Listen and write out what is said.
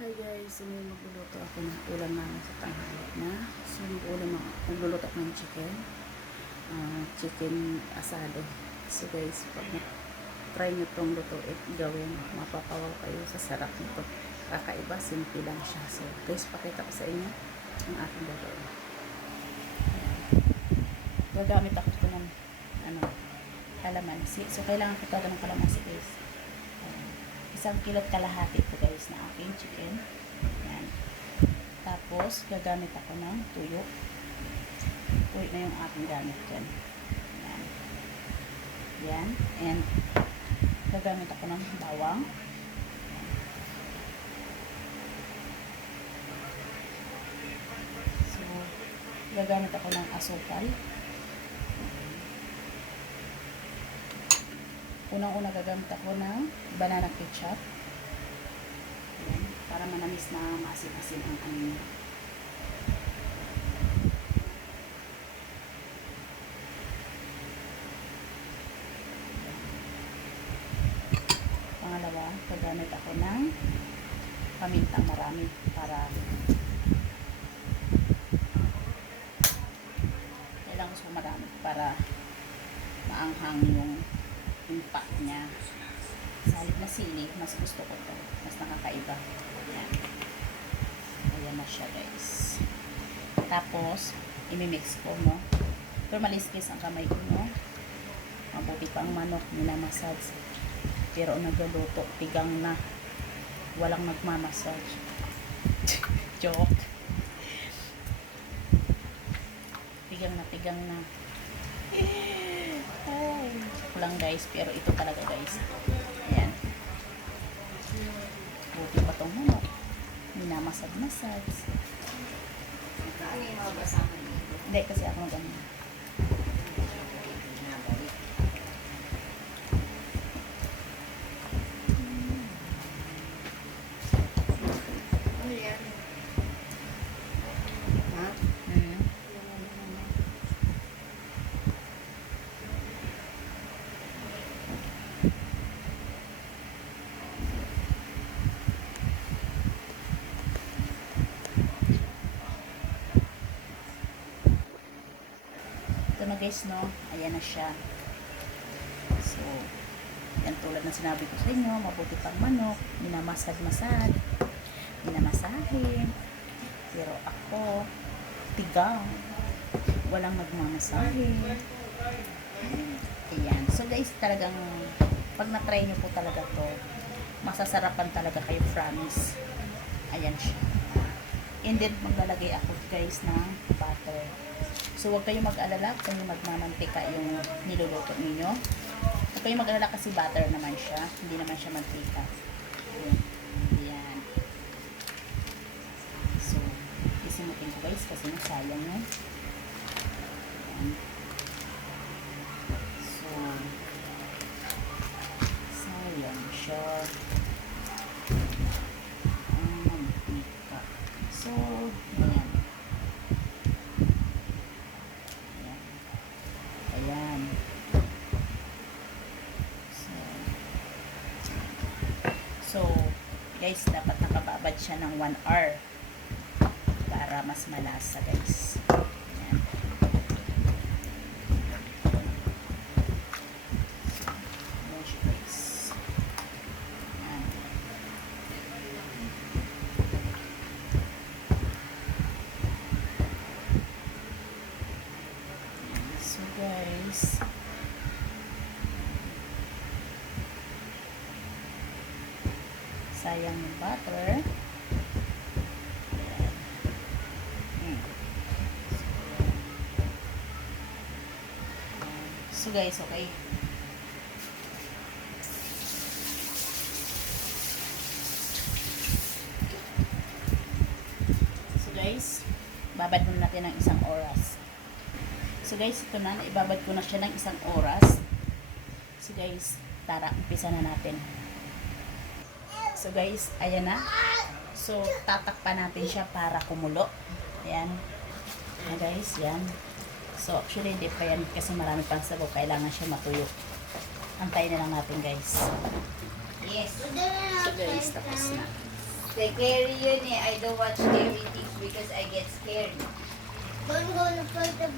Hi guys, magluluto ako ng ulam namin sa tanghali na. So magluluto ako ng chicken asado. So guys, pag try nyo itong lutuin, gawin, mapapawaw kayo sa sarap nito. Kakaiba, simple lang siya. So guys, pakita ko sa inyo ang aking gagawin. Gagamit ako ito ng kalamansi. So kailangan ko talaga ng kalamansi guys. 1 kilo kalahati po guys na aking chicken. Yan. Tapos, gagamit ako ng tuyo. Tuyo na yung aking gamit dyan. Yan. Yan. And, gagamit ako ng bawang. So, gagamit ako ng asukal. Unang-una gagamit ako ng banana ketchup. Ayan, para manamis na maasim-asim ang anin. Pangalawa, gagamit ako ng pamintang marami para kailangan ko marami para maanghang yung impact niya. Sa halip na sili, mas gusto ko to. Mas nakakaiba. Ayan. Ayan na siya guys. Tapos, imimix ko, no? Pero maliskis ang kamay ko, no? Mabuti pang manok, minamassage. Pero nagluluto, tigang na. Walang nagmamassage. Joke. Tigang na. Ay, lang guys, pero ito talaga guys. Ayan. Buti pa itong manok. Minamasad-masad. Hindi, kasi ako ganun. Ito na guys, no? Ayan na siya. So, yan tulad ng sinabi ko sa inyo, mabuti pang manok, minamasad-masad, minamasahe. Pero ako, tigang. Walang magmamasahe. Ayan. So guys, talagang, pag na-try nyo po talaga to, masasarapan talaga kayo, promise. Ayan siya. And then, maglalagay ako guys ng butter. So, huwag kayong mag-alala kung magmamantika yung niluluto ninyo. Huwag kayong mag-alala kasi butter naman siya. Hindi naman siya mantika. Ayan. So, isimutin ko guys kasi sayang yun. Ayan. So, sayang siya. Ang mantika. So, ayan. Ayan. So, guys, dapat nakababad siya ng 1 hour para mas malasa, guys. Ayan. Ayan siya, guys. Ayan. So, guys, sayang yung butter. So guys, okay. So guys, babad muna natin ng 1 oras. So guys, ito na, ibabad ko na siya ng 1 oras. So guys, tara, umpisa na natin. So guys, ayan na. So, tatakpan natin siya para kumulo. Ayan. Ayan guys, yan. So, actually, hindi pa yan kasi marami pang sabaw. Kailangan siya matuyo. Antayin na lang natin guys. Yes. So guys, tapos na. Scary yun eh. I don't watch scary things because I get scared. I'm gonna fight the